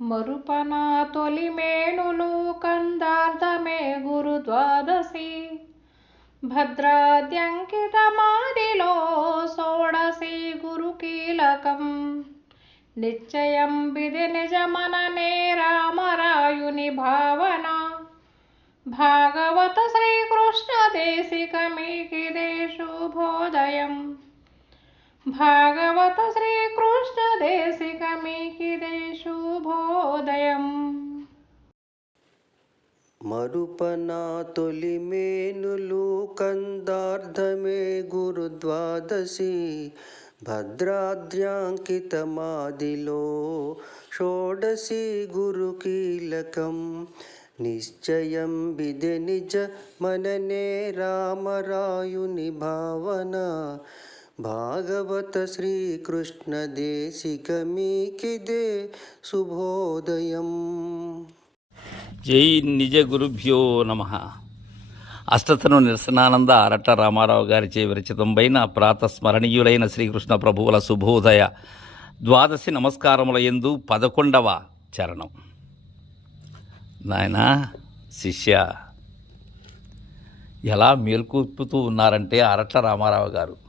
మరుపన తొలి మేనులు కందార్థమే గురు ద్వాదశి భద్రాద్యంకితమాదిలో షోడశి గురు కీలకం నిశ్చయం విధి నిజమననే రామరాయుని భావన భాగవత శ్రీకృష్ణ దేశికమీకిదే శుభోదయం భాగవత శ్రీకృష్ణ దేశికమీకిదే శుభోదయం. మరుపనా తొలి మేనులు కందార్థమే గురుద్వాదశి భద్రాద్యాంకితమాదిలో షోడశి గురుకీలకం నిశ్చయం విధి నిజ మననే రామరాయుని భావన భాగవత శ్రీకృష్ణ దేశికమీకిదే శుభోదయం జై నిజ గురుభ్యో నమ. అష్టతను నిరసనానంద అరట రామారావు గారిచే విరచితంపైన ప్రాతస్మరణీయులైన శ్రీకృష్ణ ప్రభువుల శుభోదయ ద్వాదశి నమస్కారముల యందు పదకొండవ చరణం. నాయన శిష్య ఎలా మేల్కొల్పుతూ ఉన్నారంటే అరట్ల రామారావు గారు?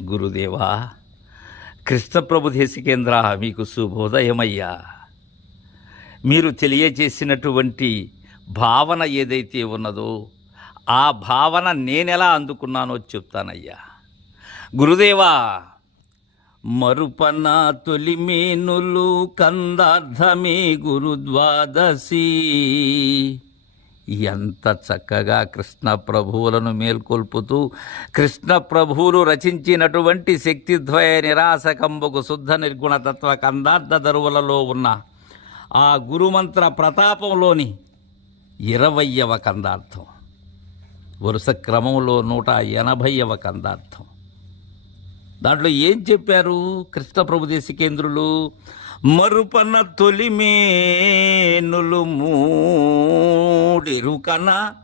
గురుదేవా కృష్ణప్రభు దేశికేంద్ర మీకు శుభోదయమయ్యా. మీరు తెలియజేసినటువంటి భావన ఏదైతే ఉన్నదో ఆ భావన నేనెలా అందుకున్నానో చెప్తానయ్యా. గురుదేవా మరుపన తొలి మేనులు కందార్థమే గురుద్వాదశి. ఎంత చక్కగా కృష్ణ ప్రభువులను మేల్కొల్పుతూ కృష్ణ ప్రభువులు రచించినటువంటి శక్తిద్వయ నిరాశకంబకు శుద్ధ నిర్గుణతత్వ కందార్థ దరువులలో ఉన్న ఆ గురుమంత్ర ప్రతాపంలోని ఇరవయ్యవ కందార్థం వరుస క్రమంలో నూట ఎనభైవ కందార్థం. దాంట్లో ఏం చెప్పారు కృష్ణ ప్రభుదేశికేంద్రులు? మరుపన తొలిమేనులు మూడెరుకన.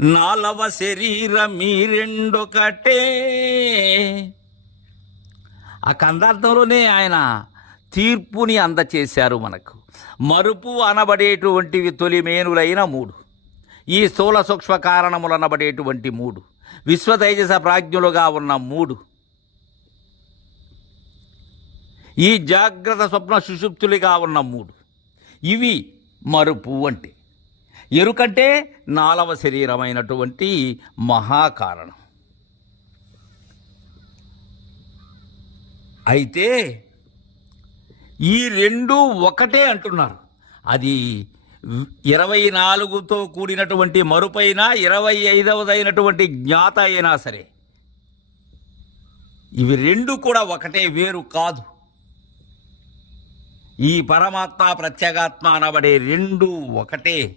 నాలవ శరీర మీరెండొకటే. ఆ కందార్థంలోనే ఆయన తీర్పుని అందచేశారు మనకు. మరుపు అనబడేటువంటివి తొలి మేనులైన మూడు. ఈ స్థూల సూక్ష్మ కారణములు అనబడేటువంటి మూడు. విశ్వతైజస ప్రాజ్ఞులుగా ఉన్న మూడు. ఈ జాగ్రత్త స్వప్న సుషుప్తులుగా ఉన్న మూడు. ఇవి మరుపు అంటే ఎరుకంటే నాలవ శరీరమైనటువంటి మహాకారణం. అయితే ఈ రెండు ఒకటే అంటున్నారు. అది ఇరవై నాలుగుతో కూడినటువంటి మరుపైన ఇరవై ఐదవదైనటువంటి జ్ఞాత అయినా సరే. ఇవి రెండు కూడా ఒకటే వేరు కాదు. ఈ పరమాత్మ ప్రత్యేగాత్మ అనబడే రెండు ఒకటే.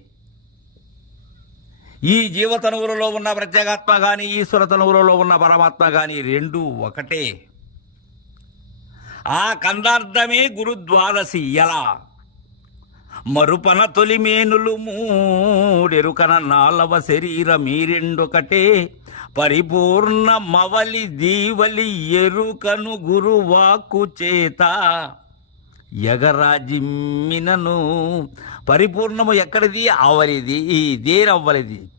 ఈ జీవతనువులలో ఉన్న ప్రత్యేగాత్మ కానీ ఈశ్వర తనువులలో ఉన్న పరమాత్మ కానీ రెండు ఒకటే. ఆ కందార్థమే గురుద్వాదశి ఎలా మరుపన తొలిమేనులు మూడెరుకన నాలవ శరీరమీ రెండొకటే. పరిపూర్ణ మవలి దీవలి ఎరుకను గురువాకు చేత. ఎగరాజిమ్మినను పరిపూర్ణము ఎక్కడిది? అవలిది ఈ దేనవ్వలిది?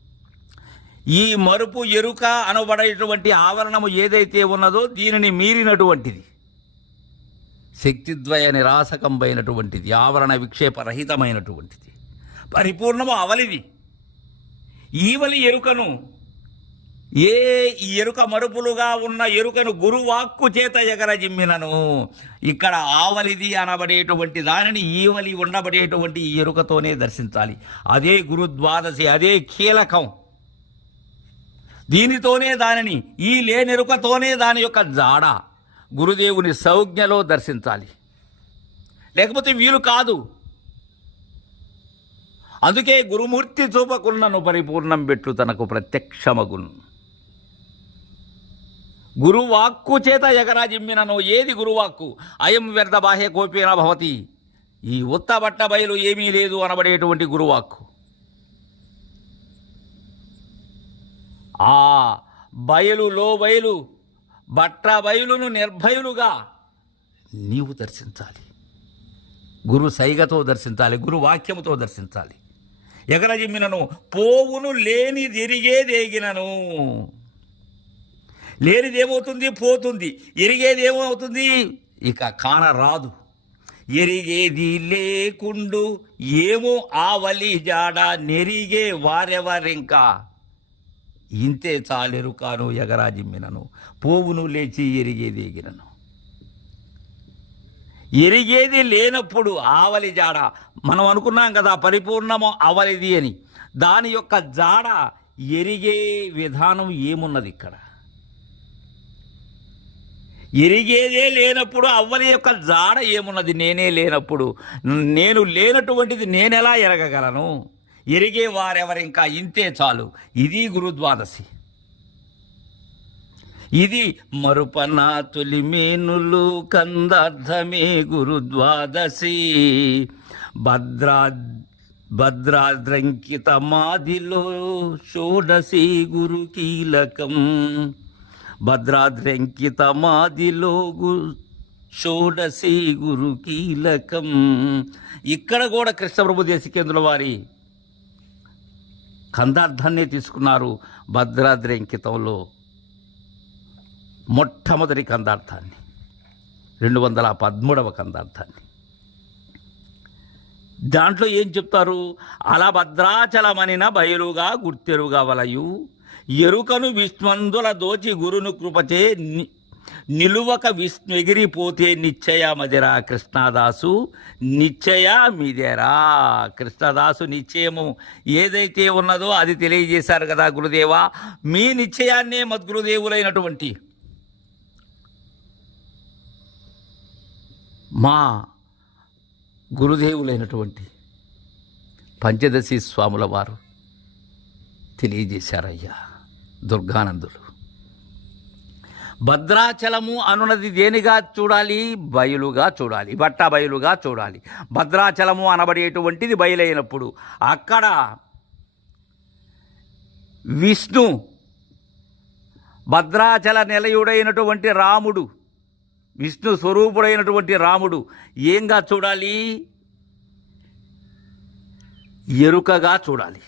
ఈ మరుపు ఎరుక అనబడేటువంటి ఆవరణము ఏదైతే ఉన్నదో దీనిని మీరినటువంటిది. శక్తిద్వయ నిరాసకంపైనటువంటిది ఆవరణ విక్షేపరహితమైనటువంటిది. పరిపూర్ణము అవలిది. ఈవలి ఎరుకను ఏ ఈ ఎరుక మరుపులుగా ఉన్న ఎరుకను గురువాక్కు చేత ఎగరజిమ్మినను. ఇక్కడ ఆవలిది అనబడేటువంటి దానిని ఈవలి ఉండబడేటువంటి ఈ ఎరుకతోనే దర్శించాలి. అదే గురుద్వాదశి అదే కీలకం. దీనితోనే దానిని ఈ లేనెరుకతోనే దాని యొక్క జాడ గురుదేవుని సౌజ్ఞలో దర్శించాలి. లేకపోతే వీలు కాదు. అందుకే గురుమూర్తి చూపకున్నను పరిపూర్ణం పెట్టు తనకు ప్రత్యక్షమగును. గురువాక్కు చేత యగరాజిమ్మినను ఏది గురువాక్కు? అయం వ్యర్థ బాహ్య కోపేన భవతి. ఈ ఉత్త బట్ట బయలు ఏమీ లేదు అనబడేటువంటి గురువాక్కు. ఆ బయలులో బయలు బట్ట బయలును నిర్భయులుగా నీవు దర్శించాలి. గురు సైగతో దర్శించాలి గురు వాక్యముతో దర్శించాలి. ఎగరజిమ్మినను పోవును లేని తిరిగేదేగినను లేనిదేమవుతుంది? పోతుంది. ఎరిగేది ఏమవుతుంది ఇక కాన రాదు. ఎరిగేది లేకుండు ఏమో ఆవలి జాడ నెరిగే వారెవరింకా? ఇంతే చాలెరు కాను ఎగరాజిమ్మినను. పోవును లేచి ఎరిగేది ఎగినను ఎరిగేది లేనప్పుడు ఆవలి జాడ మనం అనుకున్నాం కదా పరిపూర్ణము అవలిది అని. దాని యొక్క జాడ ఎరిగే విధానం ఏమున్నది ఇక్కడ? ఎరిగేదే లేనప్పుడు అవ్వని యొక్క జాడ ఏమున్నది? నేనే లేనప్పుడు. నేను లేనటువంటిది నేనెలా ఎరగగలను? ఎరిగే వారెవరింకా? ఇంతే చాలు. ఇది గురుద్వాదశి. ఇది మరుపన తొలిమేనులు కందార్థమే గురుద్వాదశి. భద్రా భద్రాద్రంకిత మాదిలో షోడశి గురు కీలకం. భద్రాద్రంకిత మాదిలో గురు కీలకం. ఇక్కడ కూడా కృష్ణప్రభు దేశికేంద్రుల వారి కందార్థాన్ని తీసుకున్నారు భద్రాద్రి అంకితంలో మొట్టమొదటి కందార్థాన్ని రెండు వందల పదమూడవ కందార్థాన్ని. దాంట్లో ఏం చెప్తారు? అలా భద్రాచలమనిన బయలుగా గుర్తెరుగా వలయు ఎరుకను విష్ణుందుల దోచి గురును కృపచే ని- నిలువక విష్ణు ఎగిరిపోతే నిశ్చయ మదిరా కృష్ణదాసు నిశ్చయ మిదెరా కృష్ణదాసు నిశ్చయము. ఏదైతే ఉన్నదో అది తెలియజేశారు కదా గురుదేవా? మీ నిశ్చయాన్నే మద్గురుదేవులైనటువంటి మా గురుదేవులైనటువంటి పంచదశి స్వాముల వారు తెలియజేశారయ్యా. దుర్గానందులు భద్రాచలము అనున్నది దేనిగా చూడాలి? బయలుగా చూడాలి. బట్ట బయలుగా చూడాలి. భద్రాచలము అనబడేటువంటిది బయలైనప్పుడు అక్కడ విష్ణు భద్రాచల నిలయుడైనటువంటి రాముడు విష్ణు స్వరూపుడైనటువంటి రాముడు ఏంగా చూడాలి? ఎరుకగా చూడాలి.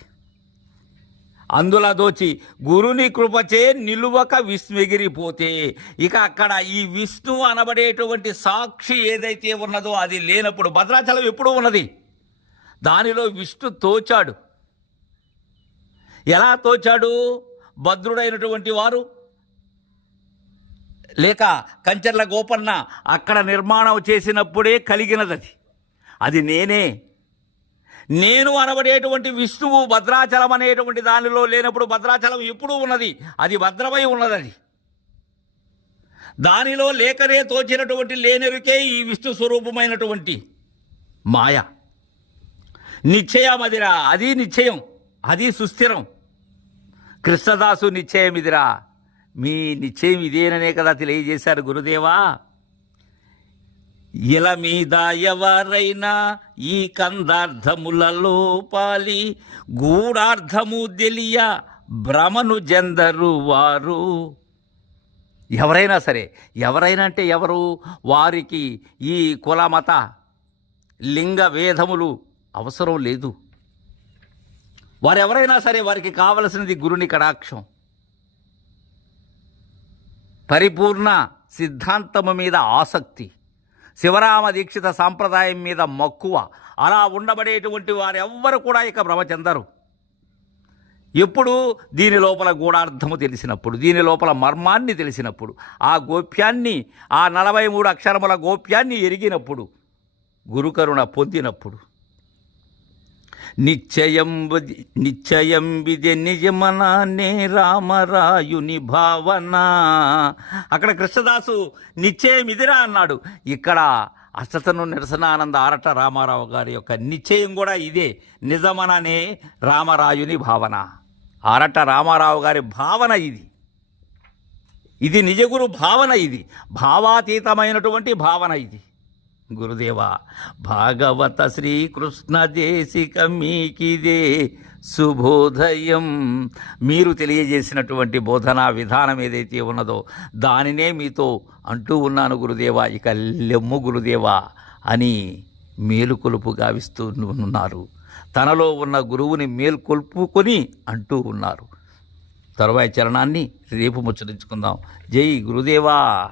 అందులో దోచి గురుని కృపచే నిలువక విస్మిగిరిపోతే ఇక అక్కడ ఈ విష్ణు అనబడేటువంటి సాక్షి ఏదైతే ఉన్నదో అది లేనప్పుడు భద్రాచలం ఎప్పుడూ ఉన్నది. దానిలో విష్ణు తోచాడు. ఎలా తోచాడు? భద్రుడైనటువంటి వారు. లేక కంచర్ల గోపన్న అక్కడ నిర్మాణం చేసినప్పుడే కలిగినది అది అది నేనే. నేను అనబడేటువంటి విష్ణువు భద్రాచలం అనేటువంటి దానిలో లేనప్పుడు భద్రాచలం ఎప్పుడూ ఉన్నది? అది భద్రమై ఉన్నది దానిలో లేకనే తోచినటువంటి లేనెరుకే ఈ విష్ణు స్వరూపమైనటువంటి మాయ. నిశ్చయమదిరా అది నిశ్చయం అది సుస్థిరం. కృష్ణదాసు నిశ్చయం ఇదిరా మీ నిశ్చయం ఇదేననే కదా తెలియజేశారు గురుదేవా? ఇల మీద ఎవరైనా ఈ కందార్థములలో పాలి గూఢార్థము తెలియ భ్రమను జందరు వారు. ఎవరైనా సరే ఎవరైనా అంటే ఎవరు? వారికి ఈ కులమత లింగ భేదములు అవసరం లేదు. వారెవరైనా సరే వారికి కావలసినది గురుని కడాక్షం పరిపూర్ణ సిద్ధాంతము మీద ఆసక్తి. శివరామ దీక్షిత సాంప్రదాయం మీద మక్కువ. అలా ఉండబడేటువంటి వారెవ్వరు కూడా ఇక భ్రమ చెందరు. ఎప్పుడు దీని లోపల గూఢార్థము తెలిసినప్పుడు దీని లోపల మర్మాన్ని తెలిసినప్పుడు ఆ గోప్యాన్ని ఆ నలభై మూడు అక్షరముల గోప్యాన్ని ఎరిగినప్పుడు గురుకరుణ పొందినప్పుడు నిశ్చయం నిశ్చయం విధి నిజమనానే రామరాయుని భావన. అక్కడ కృష్ణదాసు నిశ్చయం ఇదిరా అన్నాడు. ఇక్కడ అష్టతను నిరసనానంద ఆరట రామారావు గారి యొక్క నిశ్చయం కూడా ఇదే. నిజమననే రామరాయుని భావన. ఆరట రామారావు గారి భావన ఇది. ఇది నిజగురు భావన ఇది. భావాతీతమైనటువంటి భావన ఇది. గురుదేవా భాగవత శ్రీకృష్ణ దేశిక మీకిదే శుభోదయం. మీరు తెలియజేసినటువంటి బోధనా విధానం ఏదైతే ఉన్నదో దానినే మీతో అంటూ ఉన్నాను గురుదేవా. ఇక లెమ్ము గురుదేవా అని మేలుకొలుపు గావిస్తూ ఉన్నారు. తనలో ఉన్న గురువుని మేల్కొల్పుకొని అంటూ ఉన్నారు. తరువాయి చరణాన్ని రేపు ముచ్చరించుకుందాం జై గురుదేవా.